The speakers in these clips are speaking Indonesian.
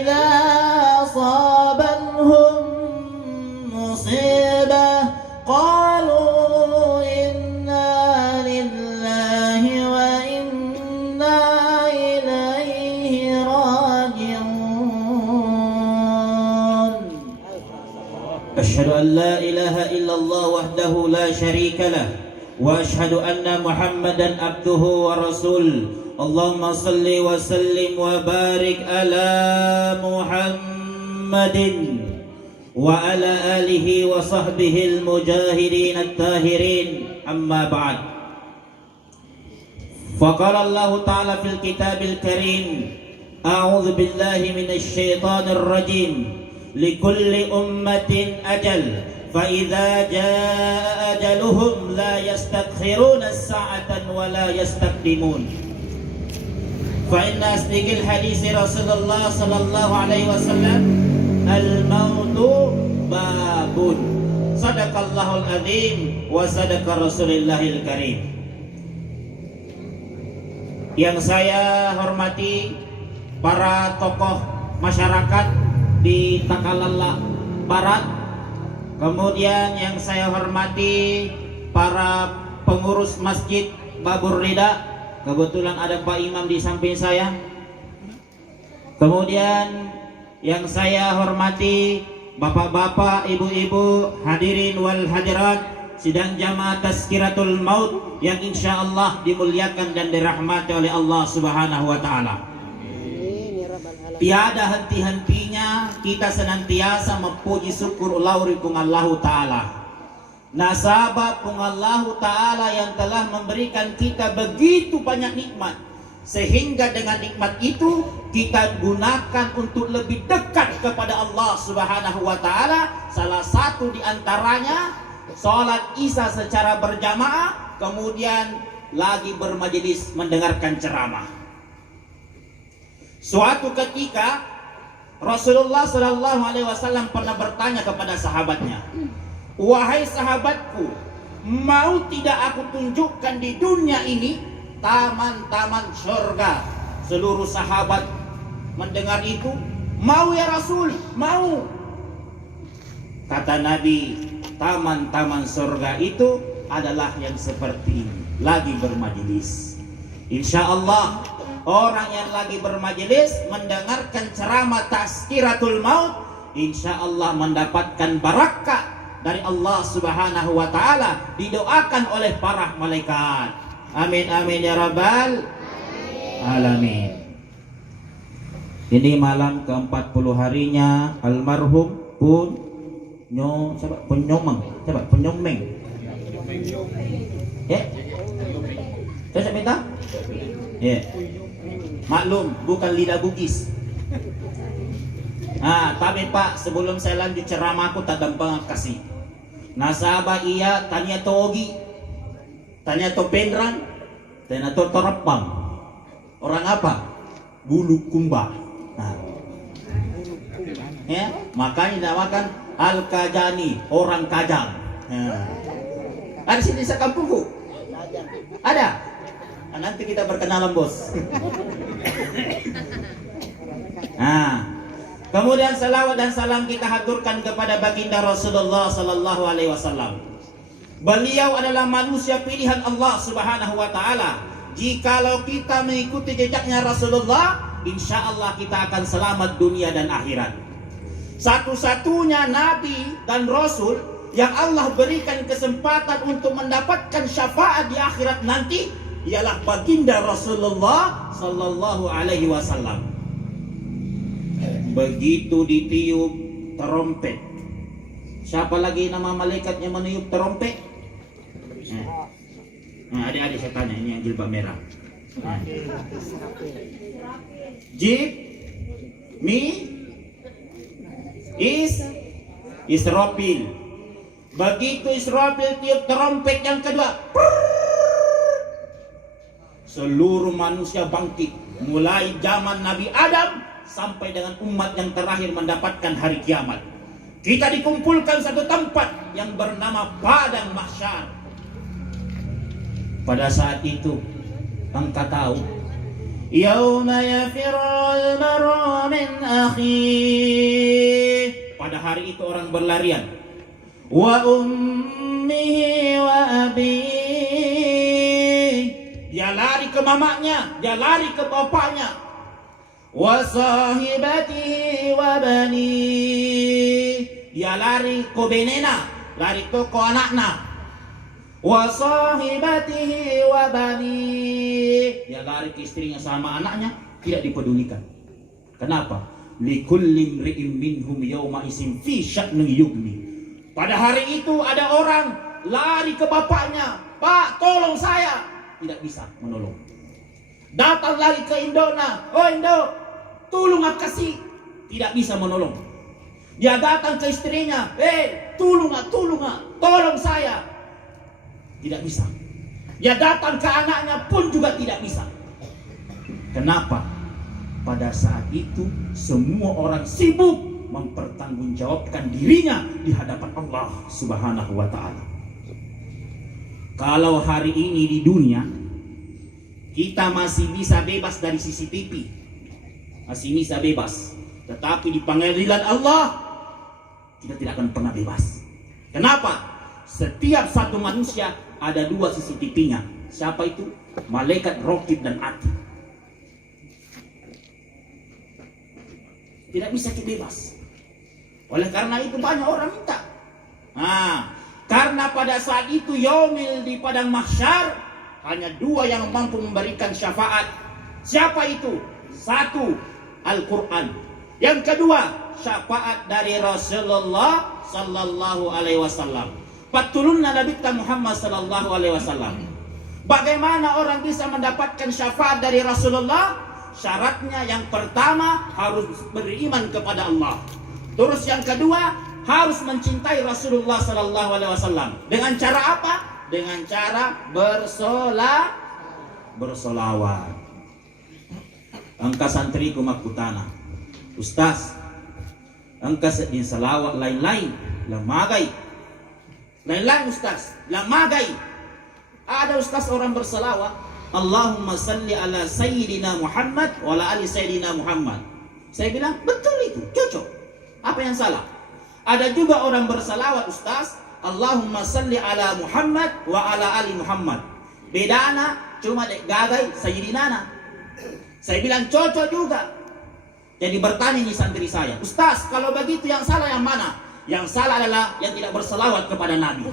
إذا أصابتهم مصيبة قالوا إنا لله وإنا إليه راجعون. أشهد أن لا إله إلا الله وحده لا شريك له وأشهد أن محمدا عبده ورسوله. اللهم صل وسلم وبارك على محمد وعلى آله وصحبه المجاهدين الطاهرين. أما بعد، فقال الله تعالى في الكتاب الكريم: أعوذ بالله من الشيطان الرجيم. لكل أمة أجل فإذا جاء أجلهم لا يستأخرون ساعة ولا يستقدمون. فإن أصدق الحديث رسول الله صلى الله عليه وسلم: الموت باب. صدق الله العظيم وصدق رسول الله الكريم. Yang saya hormati para tokoh masyarakat di Takalala Barat, kemudian yang saya hormati para pengurus Masjid Babur Rida, kebetulan ada Pak Imam di samping saya. Kemudian yang saya hormati bapak-bapak, ibu-ibu, hadirin wal hadirat sidang jamaah Tazkiratul Maut yang insya Allah dimuliakan dan dirahmati oleh Allah Subhanahu wa Ta'ala. Tiada henti-hentinya kita senantiasa memuji syukur lauri kung Allah Ta'ala. Nasabah kung Allah Ta'ala yang telah memberikan kita begitu banyak nikmat, sehingga dengan nikmat itu kita gunakan untuk lebih dekat kepada Allah Subhanahu wa Ta'ala. Salah satu di antaranya sholat Isya secara berjamaah, kemudian lagi bermajelis mendengarkan ceramah. Suatu ketika Rasulullah Shallallahu Alaihi Wasallam pernah bertanya kepada sahabatnya, "Wahai sahabatku, mau tidak aku tunjukkan di dunia ini taman-taman surga?" Seluruh sahabat mendengar itu, "Mau ya Rasul, mau." Kata Nabi, taman-taman surga itu adalah yang seperti ini, lagi bermajelis. Insya Allah orang yang lagi bermajelis mendengarkan ceramah Tazkiratul Maut, insya Allah mendapatkan barakah dari Allah Subhanahu wa Ta'ala, didoakan oleh para malaikat. Amin amin ya rabbal alamin. Ini malam ke-40 harinya almarhum Penyomeng. Ya, saya minta. Ya, maklum bukan lidah Bugis. Tapi Pak, sebelum saya lanjut ceramahku tak gampang kasih. Nasabah iya tanya togi, tanya to Pendran, tanya to Torepang. Orang apa? Bulu Kumba. Ya, makanya dinamakan Al-Kajani, orang Kajang. Ada sini sekampungku? Ada? Nanti kita berkenalan bos. Kemudian salawat dan salam kita haturkan kepada baginda Rasulullah Sallallahu Alaihi Wasallam. Beliau adalah manusia pilihan Allah Subhanahu Wa Taala. Jikalau kita mengikuti jejaknya Rasulullah, insya Allah kita akan selamat dunia dan akhirat. Satu-satunya Nabi dan Rasul yang Allah berikan kesempatan untuk mendapatkan syafaat di akhirat nanti ialah baginda Rasulullah Sallallahu Alaihi Wasallam. Begitu ditiup terompet, siapa lagi nama malaikat yang meniup terompet? Adik-adik saya tanya, ini yang jilbab merah. Israfil. Begitu Israfil tiup terompet yang kedua, seluruh manusia bangkit, mulai zaman Nabi Adam sampai dengan umat yang terakhir mendapatkan hari kiamat. Kita dikumpulkan satu tempat yang bernama Padang Mahsyar. Pada saat itu engkau tahu Yauma yafirrul mar'u min akhihi. Pada hari itu orang berlarian. Wa ummihi wa abihi. Dia lari ke mamanya, dia lari ke bapaknya. Wa sahibatihi wa bani. Dia lari ke benena, lari ke anaknya. Wa sahibatihi wa bani. Dia lari ke istrinya sama anaknya, tidak dipedulikan. Kenapa? Likulli imri'in minhum yawma isin fi sya'nin yughni. Pada hari itu ada orang lari ke bapaknya, "Pak, tolong saya." Tidak bisa menolong. Datang lagi ke Indona, "Oh Indo, tolong aku kasih." Tidak bisa menolong. Dia datang ke istrinya, tolong saya." Tidak bisa. Dia datang ke anaknya pun juga tidak bisa. Kenapa? Pada saat itu semua orang sibuk mempertanggungjawabkan dirinya di hadapan Allah Subhanahu wa ta'ala. Kalau hari ini di dunia kita masih bisa bebas dari CCTV, masih bisa bebas, tetapi di pengadilan Allah kita tidak akan pernah bebas. Kenapa? Setiap satu manusia ada 2 CCTV-nya. Siapa itu? Malaikat Raqib dan Atid. Tidak bisa kita bebas. Oleh karena itu banyak orang minta. Karena pada saat itu yaumil di padang mahsyar hanya 2 yang mampu memberikan syafaat. Siapa itu? 1, Al-Quran. Yang kedua, syafaat dari Rasulullah sallallahu alaihi wasallam. Patulunna Nabi Muhammad sallallahu alaihi wasallam. Bagaimana orang bisa mendapatkan syafaat dari Rasulullah? Syaratnya yang pertama harus beriman kepada Allah. Terus yang kedua harus mencintai Rasulullah sallallahu alaihi wasallam. Dengan cara apa? Dengan cara bersolawat. Angka santriku makutana. Ustaz, angka sedin salawat lain-lain lamagai. Lain-lain Ustaz, lamagai. Ada Ustaz orang bersalawat, Allahumma salli ala Sayyidina Muhammad wa ala ali Sayyidina Muhammad. Saya bilang, betul itu, cocok. Apa yang salah? Ada juga orang bersalawat Ustaz, Allahumma salli ala Muhammad wa ala ali Muhammad. Bedana cuma gagai Sayyidina. Saya bilang cocok juga. Jadi bertanya nih santri saya, Ustaz, kalau begitu yang salah yang mana? Yang salah adalah yang tidak bersalawat kepada Nabi.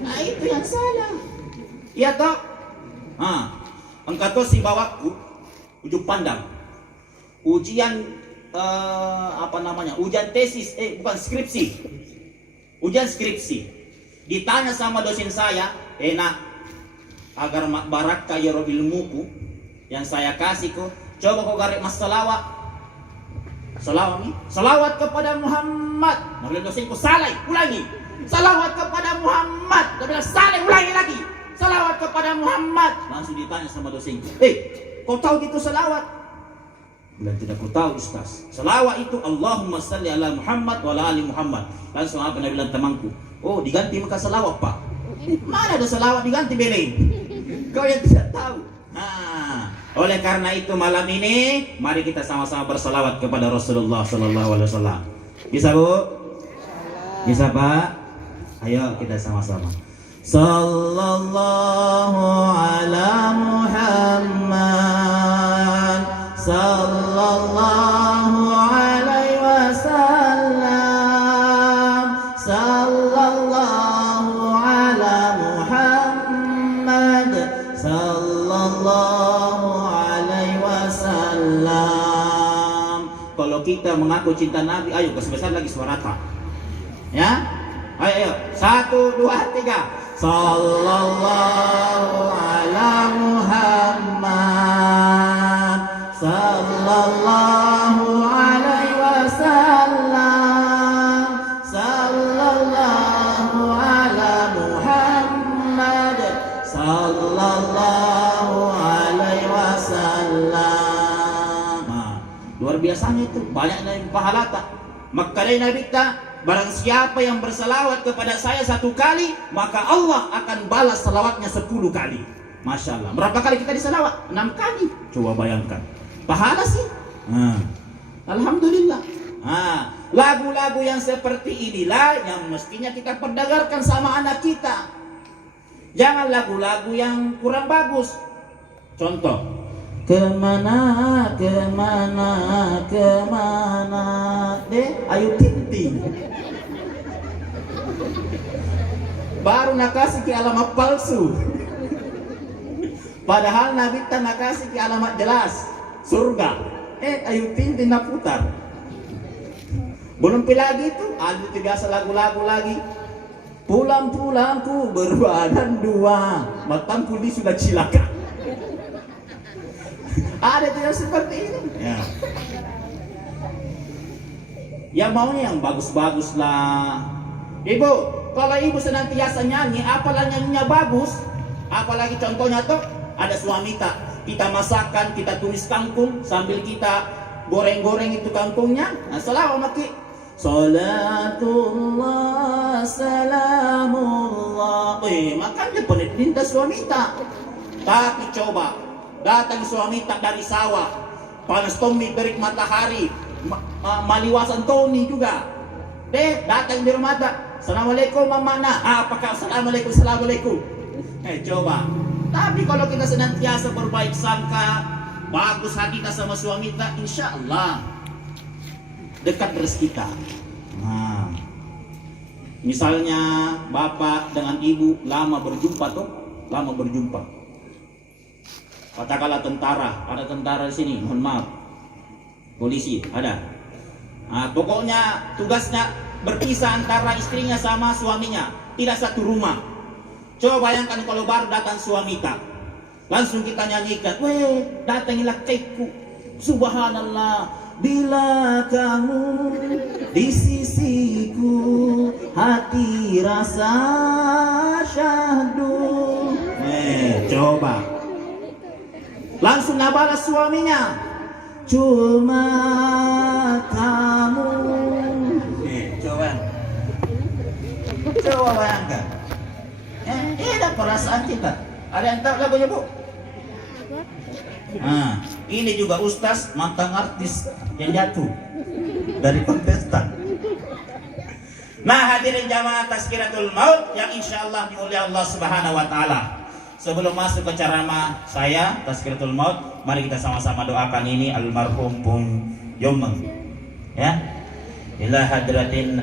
Nah itu yang salah. Iya toh? Engkau si bawaku ujung pandang. Ujian ujian tesis, bukan skripsi. Ujian skripsi. Ditanya sama dosen saya, nak agar barak kaya ilmuku yang saya kasih kok, coba kau garek mas salawat. Salawat kepada Muhammad. Nah, dosenku salah, ulangi. Salawat kepada Muhammad. Dia bilang salah, ulangi lagi. Salawat kepada Muhammad. Langsung ditanya sama dosenku, kau tahu gitu salawat? Bilang tidak, kau tahu Ustaz. Salawat itu Allahumma salli ala Muhammad wa ala ali Muhammad. Langsung apa dia bilang temanku, oh diganti muka salawat Pak. Mana ada salawat diganti beleng? Kau yang tidak tahu. Oleh karena itu malam ini mari kita sama-sama bersalawat kepada Rasulullah sallallahu alaihi wasallam. Bisa Bu? Bisa Pak? Ayo kita sama-sama. Sallallahu ala Muhammad sallallahu alaihi wasallam. Sallallahu ala Muhammad sallallahu alaihi wasallam. Kalau kita mengaku cinta Nabi, ayo besar lagi suara tak. Ya? Ayo, 1, 2, 3. Sallallahu ala Muhammad sallallahu alaihi wasallam. Sallallahu ala Muhammad sallallahu alaihi wasallam. Luar biasanya itu, banyak yang pahala tak. Maka Nabi kita, barang siapa yang bersalawat kepada saya 1 kali, maka Allah akan balas salawatnya 10 kali. Masya Allah. Berapa kali kita disalawat? 6 kali. Coba bayangkan. pahala sih. Alhamdulillah. Lagu-lagu yang seperti inilah yang mestinya kita perdengarkan sama anak kita. Jangan lagu-lagu yang kurang bagus. Contoh, kemana, kemana, kemana, Ayu Ting Ting. Baru nak kasih ke alamat palsu. Padahal Nabi tak nak kasih ke alamat jelas, surga. Ayu Ting Ting nak putar. Belum lagi itu, ada biasa lagu-lagu lagi. Pulang-pulangku berbadan dua, mataku di sudah cilaka. Ada tuh yang seperti ini. Ya. Ya maunya yang bagus-bagus lah. Ibu, kalau ibu senantiasa nyanyi, apalagi nyanyinya bagus, apalagi contohnya tuh ada suami kita masakan, kita tumis kangkung sambil kita goreng-goreng itu kangkungnya. Nah, selama maki salatullah salamullah. Makan dia peninda suami tak. Tapi coba datang suami tak dari sawah, panas tomi terik matahari, maliwasan Tony juga. Datang di rumah tak. Assalamualaikum mamana. Apakah assalamualaikum assalamualaikum. Coba. Tapi kalau kita senantiasa berbaik sangka, bagus hati kita sama suami kita, insya Allah dekat rezeki kita. Nah, misalnya bapak dengan ibu lama berjumpa tuh, lama berjumpa. Katakanlah tentara, ada tentara di sini, mohon maaf, polisi ada. Nah, pokoknya tugasnya berpisah antara istrinya sama suaminya, tidak satu rumah. Coba bayangkan kalau baru datang suami tak, langsung kita nyanyikan, datangilah cekku, subhanallah, bila kamu di sisiku, hati rasa syahdu. Coba langsung nabalas suaminya, cuma kamu. Coba bayangkan. Ada perasaan kita. Ada yang tahu lagunya, Bu? Nah, ini juga ustaz mantan artis yang jatuh dari kontestan. Nah, hadirin jamaah Tazkiratul Maut yang insya Allah dimuliakan Allah Subhanahu wa Ta'ala. Sebelum masuk ke ceramah saya Tazkiratul Maut, mari kita sama-sama doakan ini almarhum Pun Yomeng. Ya, ila hadratin